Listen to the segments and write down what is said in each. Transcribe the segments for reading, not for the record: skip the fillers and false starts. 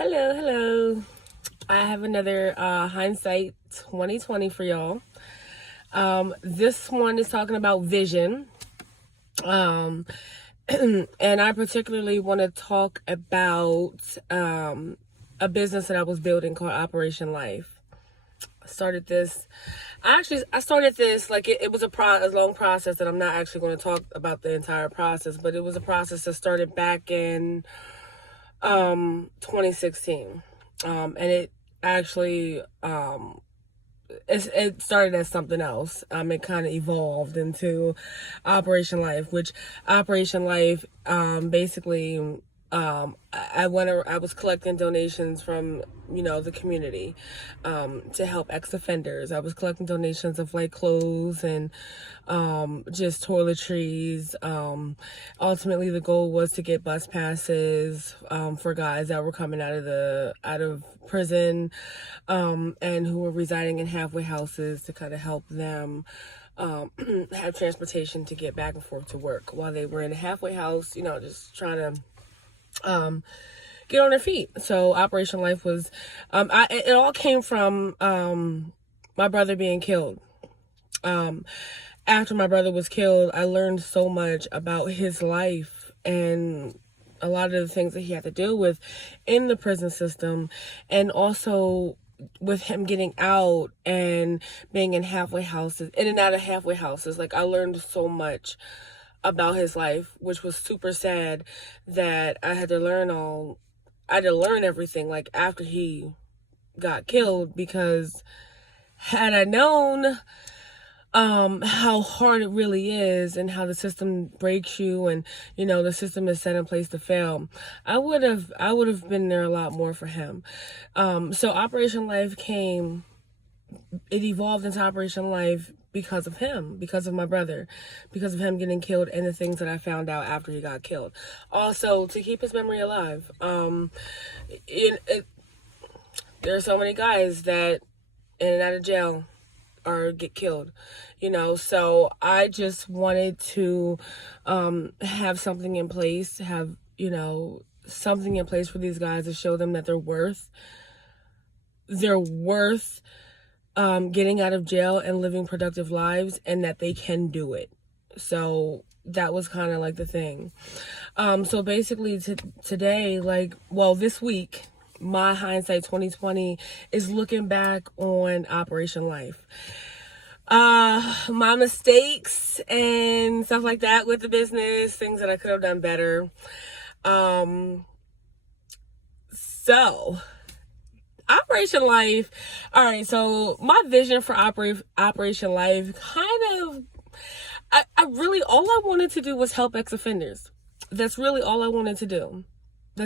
Hello. I have another hindsight 2020 for y'all. This one is talking about vision. Um, and I particularly want to talk about a business that I was building called Operation Life. I started this like it was a long process that I'm not actually going to talk about the entire process, but it was a process that started back in 2016. And it actually it started as something else. It kind of evolved into Operation Life, which Operation Life basically I was collecting donations from the community to help ex-offenders. I was collecting donations of like clothes and just toiletries. Ultimately, the goal was to get bus passes for guys that were coming out of prison and who were residing in halfway houses to kind of help them have transportation to get back and forth to work while they were in a halfway house, just trying to get on their feet. So Operation Life was, it all came from my brother being killed. After my brother was killed, I learned so much about his life and a lot of the things that he had to deal with in the prison system, and also with him getting out and being in halfway houses, in and out of halfway houses. Like, I learned so much about his life, which was super sad that I had to learn everything like after he got killed, because had I known how hard it really is and how the system breaks you, and the system is set in place to fail, I would have been there a lot more for him. So Operation Life it evolved into Operation Life because of him, because of my brother, because of him getting killed, and the things that I found out after he got killed. Also, to keep his memory alive. There are so many guys that in and out of jail or get killed, so I just wanted to have something in place, something in place for these guys to show them that they're worth getting out of jail and living productive lives, and that they can do it. So that was kind of like the thing. So basically today, this week, my hindsight 2020 is looking back on Operation Life. My mistakes and stuff like that with the business, things that I could have done better. So Operation Life. All right, so my vision for Operation Life I really, all I wanted to do was help ex-offenders. That's really all I wanted to do. I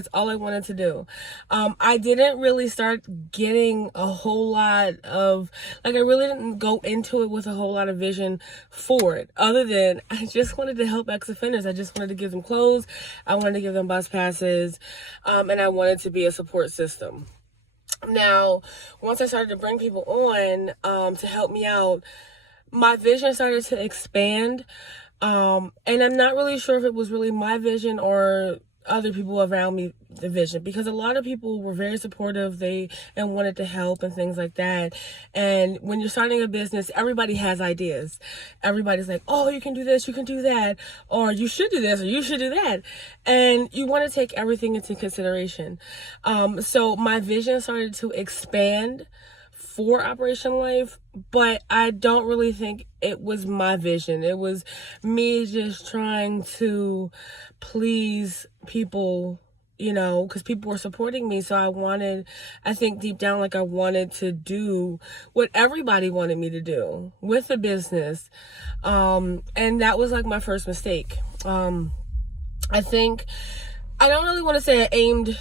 didn't really start getting a whole lot of, I really didn't go into it with a whole lot of vision for it, other than I just wanted to help ex-offenders. I just wanted to give them clothes. I wanted to give them bus passes. And I wanted to be a support system. Now, once I started to bring people on to help me out, my vision started to expand. And I'm not really sure if it was really my vision or other people around me the vision, because a lot of people were very supportive and wanted to help and things like that. And when you're starting a business, everybody has ideas. Everybody's like, oh, you can do this, you can do that, or you should do this, or you should do that, and you want to take everything into consideration. So my vision started to expand for Operation Life, but I don't really think it was my vision. It was me just trying to please people, because people were supporting me. So I think deep down, I wanted to do what everybody wanted me to do with the business. And that was my first mistake. I think, I don't really want to say I aimed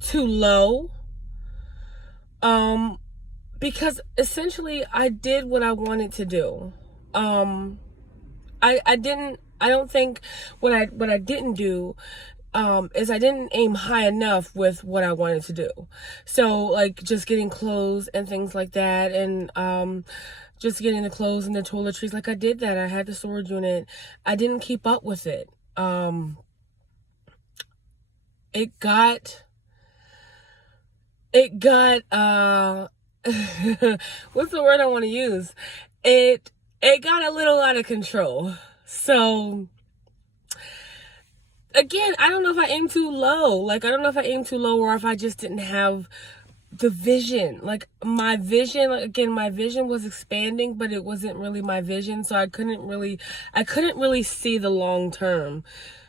too low. Because essentially I did what I wanted to do. I don't think what I didn't do is I didn't aim high enough with what I wanted to do. So just getting clothes and things like that, and just getting the clothes and the toiletries, I did that. I had the storage unit. I didn't keep up with it. It got it got what's the word I want to use? It got a little out of control. So again, I don't know if I aimed too low. Like, I don't know if I aimed too low or if I just didn't have the vision. Like, my vision, like, again, my vision was expanding, but it wasn't really my vision. So I couldn't really see the long term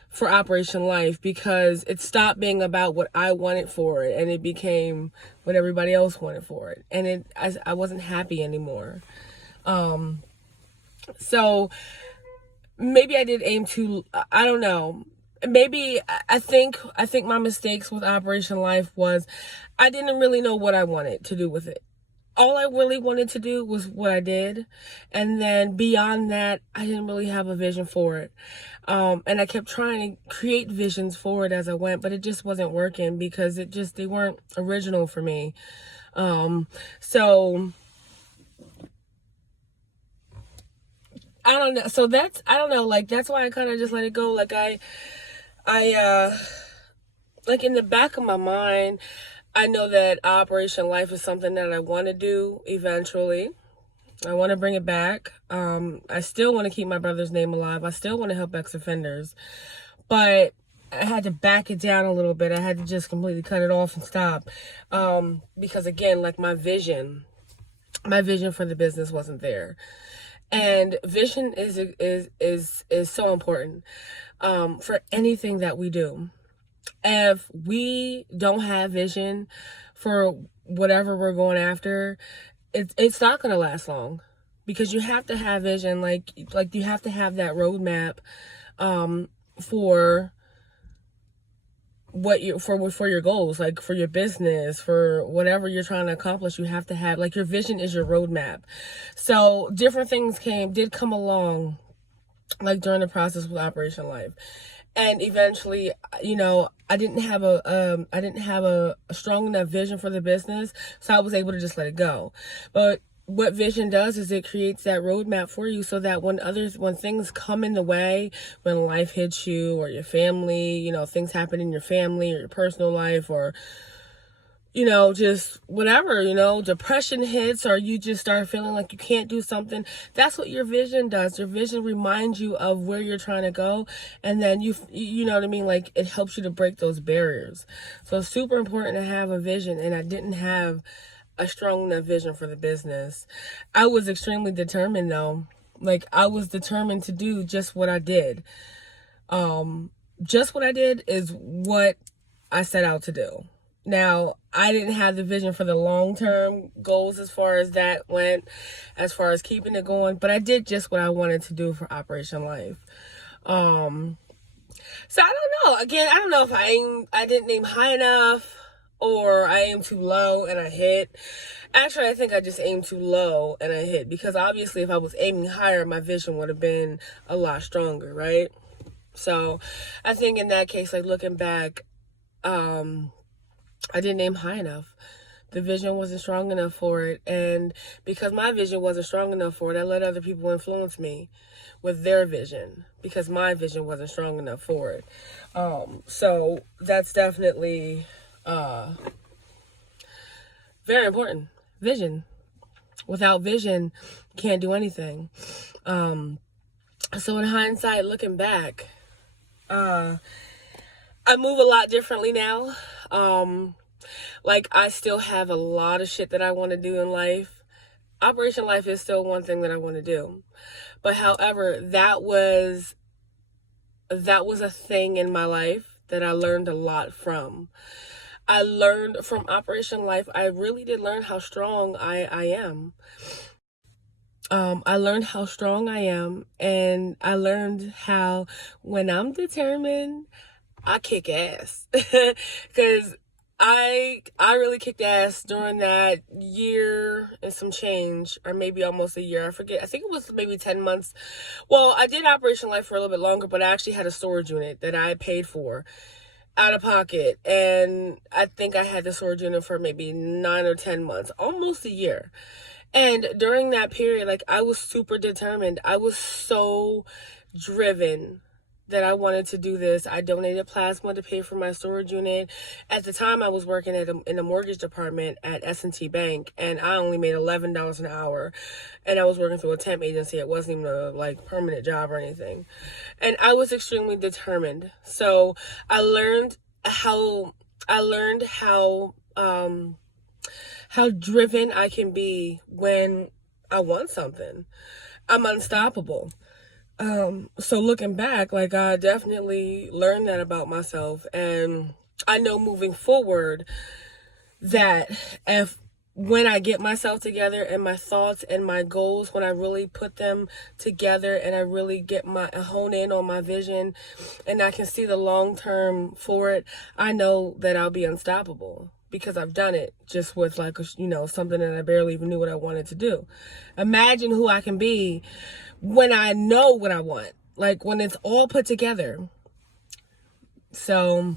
for Operation Life, because it stopped being about what I wanted for it and it became what everybody else wanted for it. And I wasn't happy anymore. So maybe I did aim too, I don't know. Maybe I think my mistakes with Operation Life was I didn't really know what I wanted to do with it. All I really wanted to do was what I did. And then beyond that, I didn't really have a vision for it. And I kept trying to create visions for it as I went, but it just wasn't working because they weren't original for me. So I don't know. So I don't know, like, that's why I kind of just let it go. Like, like, in the back of my mind, I know that Operation Life is something that I want to do eventually. I want to bring it back. I still want to keep my brother's name alive. I still want to help ex-offenders. But I had to back it down a little bit. I had to just completely cut it off and stop. Because again, like, my vision for the business wasn't there. And vision is so important for anything that we do. If we don't have vision for whatever we're going after, it's not going to last long, because you have to have vision. Like you have to have that roadmap for what you for your goals, like for your business, for whatever you're trying to accomplish. You have to have, like, your vision is your roadmap. So different things did come along, like, during the process with Operation Life. And eventually, I didn't have a strong enough vision for the business, so I was able to just let it go. But what vision does is it creates that roadmap for you, so that when things come in the way, when life hits you or your family, things happen in your family or your personal life, or just whatever, depression hits, or you just start feeling like you can't do something. That's what your vision does. Your vision reminds you of where you're trying to go. And then you know what I mean? Like, it helps you to break those barriers. So it's super important to have a vision. And I didn't have a strong enough vision for the business. I was extremely determined, though. Like, I was determined to do just what I did. Just what I did is what I set out to do. Now, I didn't have the vision for the long-term goals as far as that went, as far as keeping it going, but I did just what I wanted to do for Operation Life. So I don't know. Again, I don't know if I didn't aim high enough, or I aimed too low and I hit. Actually, I think I just aimed too low and I hit, because obviously if I was aiming higher, my vision would have been a lot stronger, right? So I think in that case, like, looking back, I didn't aim high enough. The vision wasn't strong enough for it. And because my vision wasn't strong enough for it, I let other people influence me with their vision, because my vision wasn't strong enough for it. So that's definitely very important. Vision. Without vision, you can't do anything. So in hindsight, looking back, I move a lot differently now. Like, I still have a lot of shit that I want to do in life. Operation Life is still one thing that I want to do. But however, that was a thing in my life that I learned a lot from. I learned from Operation Life, I really did learn how strong I am. I learned how strong I am, and I learned how, when I'm determined, I kick ass. Because I really kicked ass during that year and some change, or maybe almost a year. I forget. I think it was maybe 10 months. Well, I did Operation Life for a little bit longer, but I actually had a storage unit that I paid for out of pocket. And I think I had the storage unit for maybe 9 or 10 months, almost a year. And during that period, like, I was super determined. I was so driven that I wanted to do this. I donated plasma to pay for my storage unit. At the time, I was working in the mortgage department at S&T Bank, and I only made $11 an hour, and I was working through a temp agency. It wasn't even a permanent job or anything, and I was extremely determined. So I learned how driven I can be when I want something. I'm unstoppable. So looking back, I definitely learned that about myself. And I know moving forward that when I get myself together and my thoughts and my goals, when I really put them together and I really hone in on my vision and I can see the long term for it, I know that I'll be unstoppable because I've done it just with something that I barely even knew what I wanted to do. Imagine who I can be when I know what I want, when it's all put together. So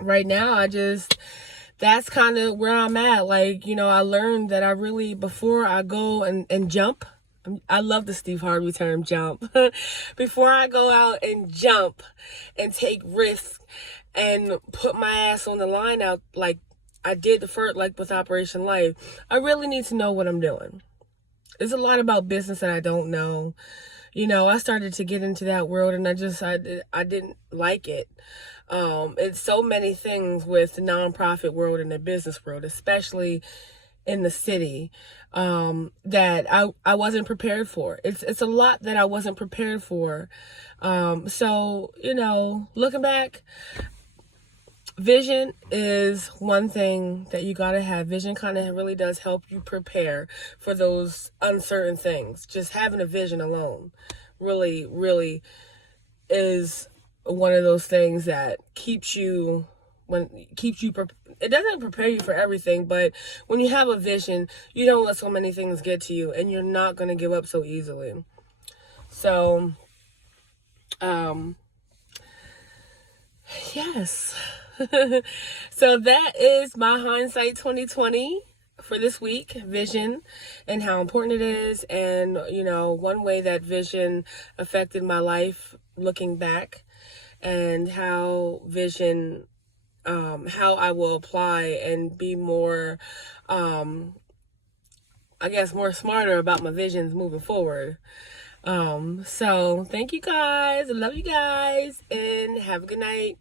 right now, that's kind of where I'm at. I learned that I really, before I go and jump, I love the Steve Harvey term, jump. Before I go out and jump and take risks and put my ass on the line out like I did with Operation Life, I really need to know what I'm doing. There's a lot about business that I don't know. I started to get into that world and I didn't like it. It's so many things with the nonprofit world and the business world, especially in the city, that I wasn't prepared for. It's a lot that I wasn't prepared for. So, looking back, vision is one thing that you gotta have. Vision kind of really does help you prepare for those uncertain things. Just having a vision alone really, really is one of those things that it doesn't prepare you for everything, but when you have a vision, you don't let so many things get to you, and you're not going to give up so easily. So, yes. So that is my hindsight 2020 for this week, vision and how important it is. And, one way that vision affected my life looking back, and how vision, how I will apply and be more, more smarter about my visions moving forward. So thank you guys. I love you guys and have a good night.